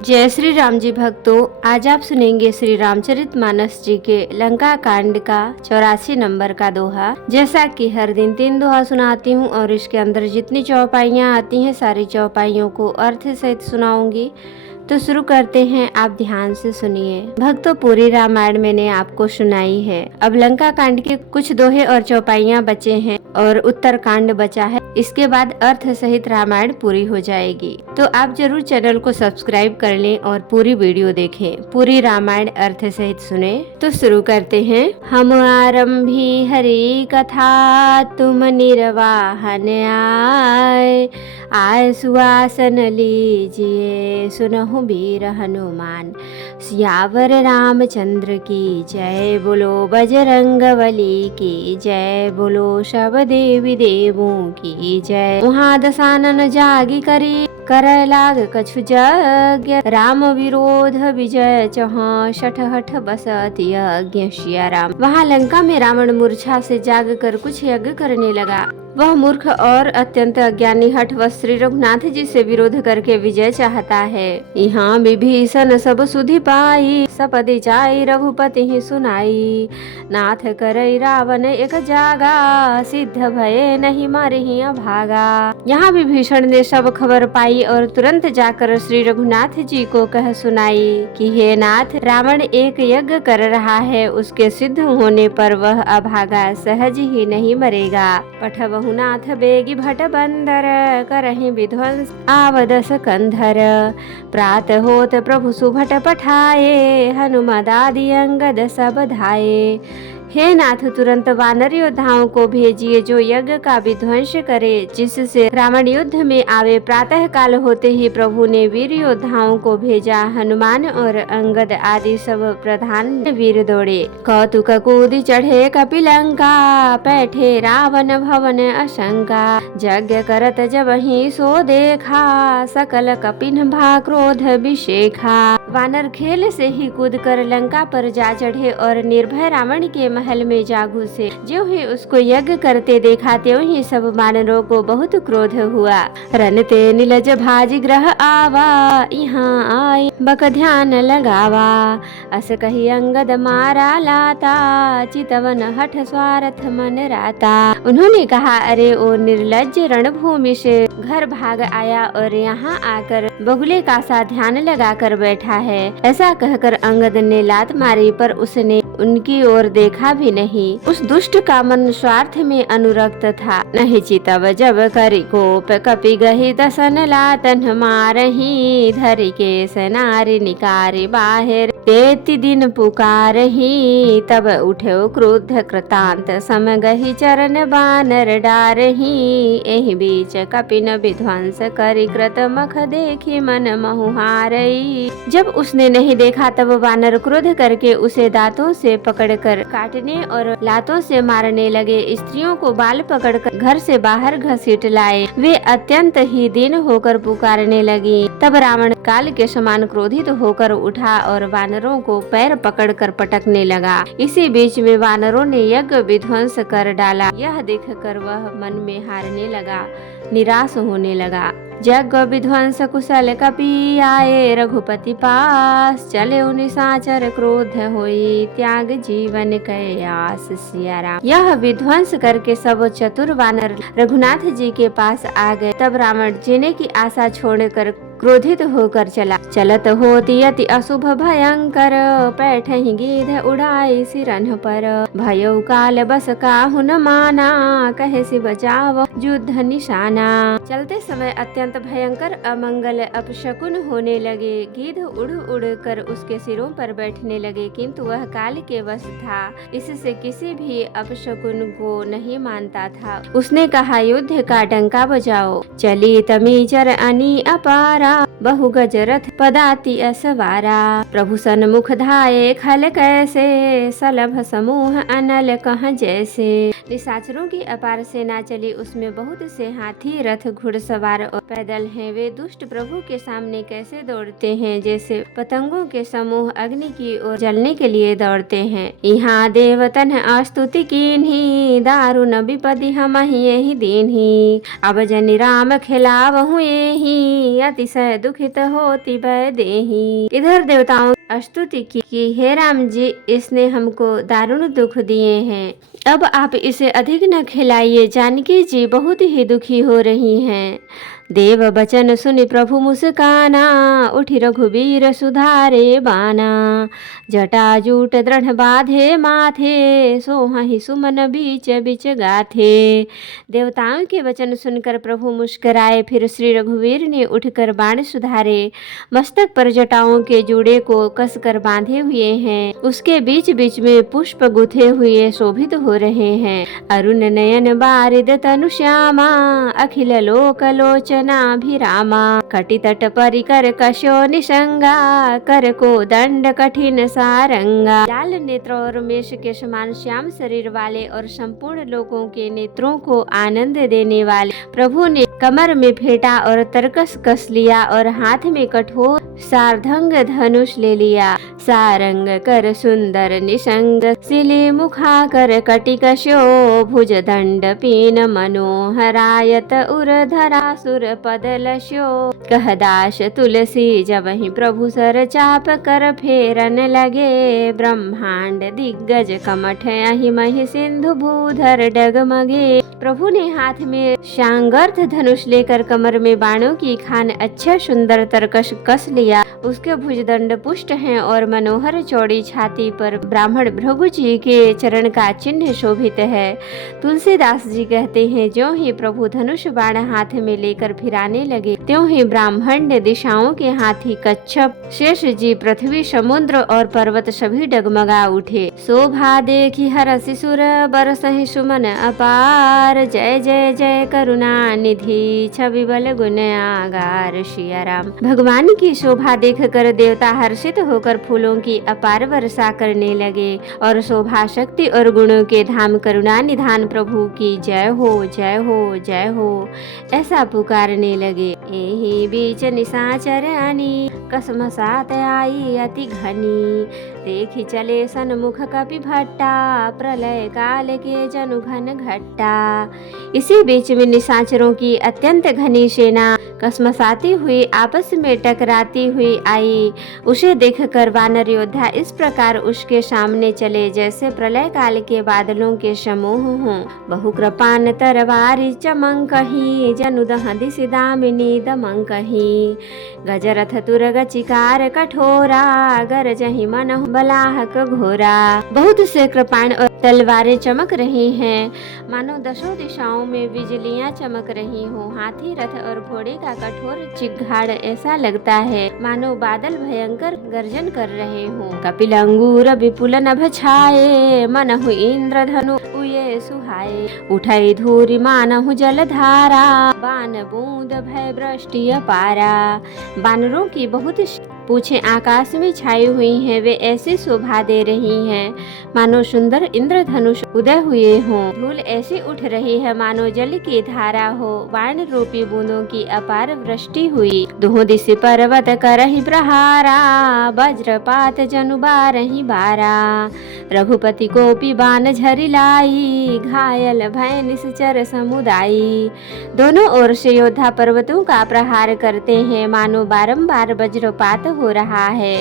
जय श्री राम जी भक्तों, आज आप सुनेंगे श्री रामचरितमानस जी के लंका कांड का 84 नंबर का दोहा। जैसा कि हर दिन 3 दोहा सुनाती हूँ और इसके अंदर जितनी चौपाइयाँ आती हैं सारी चौपाइयों को अर्थ सहित सुनाऊंगी। तो शुरू करते हैं, आप ध्यान से सुनिए। भक्तों, पूरी रामायण मैंने आपको सुनाई है। अब लंका कांड के कुछ दोहे और चौपाइयाँ बचे हैं और उत्तर कांड बचा है। इसके बाद अर्थ सहित रामायण पूरी हो जाएगी। तो आप जरूर चैनल को सब्सक्राइब कर लें और पूरी वीडियो देखें, पूरी रामायण अर्थ सहित सुने। तो शुरू करते हैं। हम आरंभी हरि कथा, तुम निर्वाहन आय सुवासन लीजिए, सुनहु वीर हनुमान। सियावर रामचंद्र की जय, बोलो बजरंगबली की जय, बोलो सब देवी देवों की जय। वहाँ दशानन जागी करी, कर लाग कछु यज्ञ, राम विरोध विजय चहाँ, शठहठ बसत यज्ञ सिया राम। वहाँ लंका में रावण मूर्छा से जाग कर कुछ यज्ञ करने लगा। वह मूर्ख और अत्यंत अज्ञानी हठवश श्री रघुनाथ जी से विरोध करके विजय चाहता है। यहाँ विभीषण सब सुधि पाई, सपदि चाई रघुपति ही सुनाई। नाथ करई रावण एक जागा, सिद्ध भये नहीं मरहि अभागा। यहाँ विभीषण ने सब खबर पाई और तुरंत जाकर श्री रघुनाथ जी को कह सुनाई कि हे नाथ, रावण एक यज्ञ कर रहा है, उसके सिद्ध होने पर वह अभागा सहज ही नहीं मरेगा। पठब नाथ बेगी भट बंदर, करहि विध्वंस आवदस कंधर। प्रात होत प्रभु सुभट पठाए, हनुमदादि अंगद सब धाये। हे नाथ, तुरंत वानर योद्धाओं को भेजिए जो यज्ञ का विध्वंस करे, जिससे रावण युद्ध में आवे। प्रातः काल होते ही प्रभु ने वीर योद्धाओं को भेजा। हनुमान और अंगद आदि सब प्रधान वीर दौड़े। कौतुक कूदि चढ़े कपिलंका, बैठे रावण भवन आशंका। यज्ञ करत जब ही सो देखा, सकल कपिन भा क्रोध विशेखा। वानर खेल से ही कूद कर लंका पर जा चढ़े और निर्भय रावण के महल में जा घुसे। जो ही उसको यज्ञ करते देखा, त्यों ही सब वानरों को बहुत क्रोध हुआ। रनते नीलज भाजी ग्रह आवा, यहाँ आए बक ध्यान लगावा। अस कही अंगद मारा लाता, चितवन हठ स्वार्थ मन राता। उन्होंने कहा, अरे ओ निर्लज्ज, रणभूमि से घर भाग आया और यहाँ आकर बगुले का सा ध्यान लगा कर बैठा है। ऐसा कहकर अंगद ने लात मारी, पर उसने उनकी ओर देखा भी नहीं। उस दुष्ट का मन स्वार्थ में अनुरक्त था। नहीं चितव जब करी कोप, कपि गही दसन लातन मारही। धरि के सनारी निकारी बाहिर, तेति दिन पुकारही। तब उठे क्रुद्ध कृतांत, सम गही चरण बानर डारही। एहि बीच कपिन विध्वंस करी, कृत मख देखी मन महुहारई। जब उसने नहीं देखा तब वानर क्रोध करके उसे दांतों से पकड़कर काटने और लातों से मारने लगे। स्त्रियों को बाल पकड़कर घर से बाहर घसीट लाए। वे अत्यंत ही दीन होकर पुकारने लगी। तब रावण काल के समान क्रोधित होकर उठा और वानरों को पैर पकड़कर पटकने लगा। इसी बीच में वानरों ने यज्ञ विध्वंस कर डाला। यह देखकर वह मन में हारने लगा, निराश होने लगा। यज्ञ विध्वंस कुशल कपि आए, रघुपति पास चले निशाचर क्रोध होई। त्याग जीवन कै आस सिया राम। यह विध्वंस करके सब चतुर वानर रघुनाथ जी के पास आ गए। तब रावण जीने की आशा छोड़कर क्रोधित होकर चला। चलत होती अति अशुभ भयंकर, पैठहि गीध उड़ाई सिरन पर। भयउ काल बस काहु न माना, कहे से बचाव युद्ध निशाना। चलते समय अत्यंत भयंकर अमंगल अपशकुन होने लगे। गीध उड़ उड़ कर उसके सिरों पर बैठने लगे, किंतु वह काल के वश था, इससे किसी भी अपशकुन को नहीं मानता था। उसने कहा, युद्ध का डंका बजाओ। चली तमीचर अनि अपारा, बहु गजरथ पदाति असवारा। प्रभु सन्मुख धाये खल कैसे, सलभ समूह अनल कह जैसे। निशाचरों की अपार सेना चली, उसमें बहुत से हाथी, रथ, घुड़सवार और पैदल हैं। वे दुष्ट प्रभु के सामने कैसे दौड़ते हैं, जैसे पतंगों के समूह अग्नि की ओर जलने के लिए दौड़ते हैं। यहाँ देवतन अस्तुति कीन्ही, दारुण विपदि हमहि यहि दीन्ही। अब जनि राम खिलावहु एहि, अतिशय सह दुखित होती भय देही। इधर देवताओं स्तुति की कि हे राम जी, इसने हमको दारुण दुख दिए हैं, अब आप इसे अधिक न खिलाइए। जानकी जी बहुत ही दुखी हो रही हैं। देव बचन सुनि प्रभु मुस्काना, उठि रघुबीर सुधारे बाना। जटाजूट दृढ़ बाधे माथे, सोहहि सुमन बीच बीच गाथे। देवताओं के वचन सुनकर प्रभु मुस्कराए। फिर श्री रघुवीर ने उठकर बाण सुधारे। मस्तक पर जटाओं के जूड़े को कसकर बांधे हुए हैं। उसके बीच बीच में पुष्प गुथे हुए शोभित हो रहे हैं। अरुण नयन बारिद तनु श्यामा, अखिल लोक लोचनाभिरामा। कटि तट परिकर कशो निशंगा, कर को दंड कठिन सारंगा। लाल नेत्र और मेष के समान श्याम शरीर वाले और संपूर्ण लोगों के नेत्रों को आनंद देने वाले प्रभु ने कमर में फेंटा और तरकस कस लिया और हाथ में कठोर सार्धंग धनुष ले लिया। सारंग कर सुंदर निशंग, सिले मुखा कर कटिकशो। भुज दंड पीन मनोहरायत, उर धरा सुर पदलशो। कह दास तुलसी जबहि प्रभु सर चाप, कर फेरन लगे ब्रह्मांड दिग्गज कमठ। अहि महि सिंधु भूधर डगमगे। प्रभु ने हाथ में शांगर्थ धनुष लेकर कमर में बाणों की खान अच्छा सुंदर तरकश कस लिया। उसके भुजदंड पुष्ट हैं और मनोहर चौड़ी छाती पर ब्राह्मण भृगु जी के चरण का चिन्ह शोभित है। तुलसीदास जी कहते हैं, ज्यों ही प्रभु धनुष बाण हाथ में लेकर फिराने लगे, त्यों ही ब्राह्मण दिशाओं के हाथी कच्छप शेष जी पृथ्वी समुद्र और पर्वत सभी डगमगा उठे। शोभा देखी हरषि सुर, बरसहि सुमन अपार। जय जय जय करुणा निधि, छवि बल गुण आगार। सिया राम। भगवान की शोभा देखकर देवता हर्षित होकर फूलों की अपार वर्षा करने लगे और शोभा शक्ति और गुणों के धाम करुणा निधान प्रभु की जय हो जय हो जय हो ऐसा पुकारने लगे। एहि बीच निशाचर अनी, कसम सात आई अति घनी। देखी चले सन्मुख कपि भट्टा, प्रलय काल के जनु घन घट्टा। इसी बीच में निशाचरों की अत्यंत घनी सेना कसमसाती हुई आपस में टकराती हुई आई। उसे देखकर वानर योद्धा इस प्रकार उसके सामने चले जैसे प्रलय काल के बादलों के समूह हों। बहुकृपान तरवारी चमंकही, जनु दह दिसि दामिनी दमंकही। गजरथ तुरग चिकार कठोरा, गरजहि मनहु बलाहक घोरा। बहुत से कृपाण और तलवारें चमक रही हैं, मानो दसों दिशाओं में बिजलियां चमक रही हो। हाथी रथ और घोड़े का कठोर चिघाड़ ऐसा लगता है मानो बादल भयंकर गर्जन कर रहे हो। कपिल अंगूर विपुल नभ छाये, मनहु इंद्र धनु उये सुहाए। उठई धूरि मानहु जलधारा, बान बूंद भय वृष्टि अपारा। बानरों की बहुत पूछें आकाश में छाई हुई हैं, वे ऐसी शोभा दे रही हैं मानो सुंदर इंद्रधनुष उदय हुए हों। धूल ऐसी उठ रही है मानो जल की धारा हो। बाण रूपी बूंदों की अपार वृष्टि हुई। दुहों दिशि पर्वत करहि प्रहारा, वज्रपात जनु बारहि बारा। रघुपति कोपि बाण झरि लाई, घायल भय निश्चर समुदायी। दोनों ओर से योद्धा पर्वतों का प्रहार करते हैं, मानो बारंबार वज्रपात हो रहा है।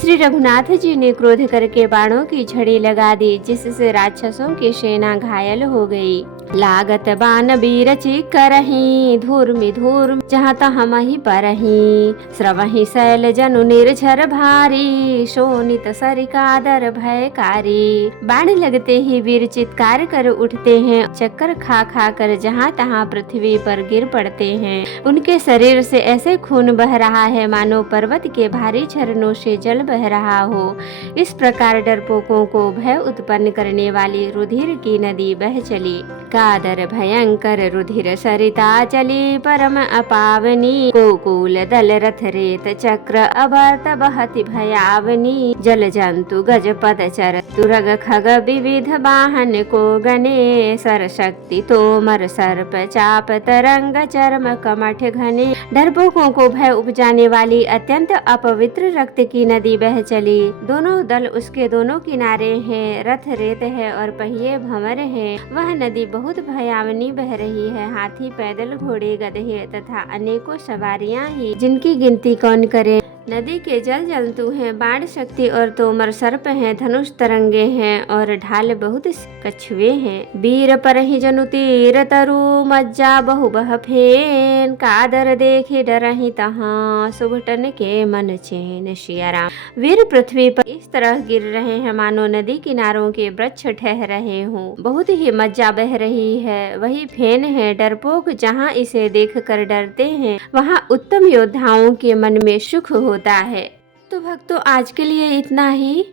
श्री रघुनाथ जी ने क्रोध करके बाणों की झड़ी लगा दी, जिससे राक्षसों की सेना घायल हो गई। लागत बान वीर करही, धूर्मि धूर्म जहाँ तहाँ मही परही। स्रवहि शैल जनु निर्झर भारी, शोणित सरिकादर भयकारी। बाण लगते ही वीर चित्कार कर उठते हैं, चक्कर खा खा कर जहाँ तहाँ पृथ्वी पर गिर पड़ते हैं। उनके शरीर से ऐसे खून बह रहा है मानो पर्वत के भारी झरनों से जल बह रहा हो। इस प्रकार डरपोकों को भय उत्पन्न करने वाली रुधिर की नदी बह चली। कादर भयंकर रुधिर सरिता चली, परम अपावनी। कोकुल दल रथ रेत चक्र अभर्त बहति भयावनी। जल जंतु गज पद चर तुरग खग विविध वाहन को गणे। सर शक्ति तोमर सर्प चाप तरंग चर्म कमठ घने। डरपोकों को भय उपजाने वाली अत्यंत अपवित्र रक्त की नदी बह चली। दोनों दल उसके दोनों किनारे हैं, रथ रेत है और पहिए भंवर है। वह नदी बहुत बहुत भयावनी बह रही है। हाथी, पैदल, घोड़े, गधे तथा अनेकों सवारियां ही जिनकी गिनती कौन करे। नदी के जल जंतु हैं, बाढ़ शक्ति और तोमर सर्प हैं, धनुष तरंगे हैं और ढाल बहुत कछुए हैं। वीर परहि जनु तीर तरु, मज्जा बहु बह फेन, कादर देखे डरहि तहाँ, सुभटन के मन चैन। सिया राम। वीर पृथ्वी पर इस तरह गिर रहे हैं मानो नदी किनारों के वृक्ष ठह रहे हों। बहुत ही मज्जा बह रही है। वही फेन है, डरपोक जहाँ इसे देख कर डरते हैं, वहाँ उत्तम योद्धाओं के मन में सुख होता है। तो भक्तों, आज के लिए इतना ही।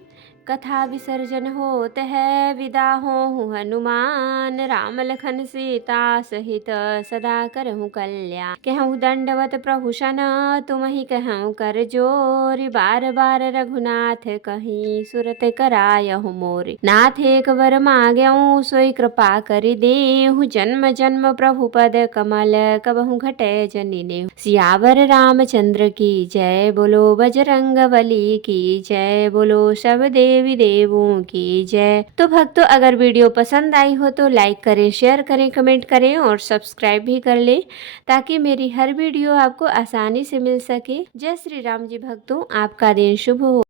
कथा विसर्जन होत है, विदा हो हनुमान, राम लखन सीता सहित सदा करहु कल्याण। कहूँ दंडवत प्रभु सन, तुम ही कहूँ कर जोर, बार बार रघुनाथ कहीं, सुरत करायहु मोर। नाथ एक वर मांग्यऊ, सोई कृपा करि देहु, जन्म जन्म प्रभु पद कमल, कबहु घटै जनि नेहु। सियावर रामचंद्र की जय, बोलो बजरंग बली की जय, बोलो सब देवी देवों की जय। तो भक्तों, अगर वीडियो पसंद आई हो तो लाइक करें, शेयर करें, कमेंट करें और सब्सक्राइब भी कर लें, ताकि मेरी हर वीडियो आपको आसानी से मिल सके। जय श्री राम जी भक्तों, आपका दिन शुभ हो।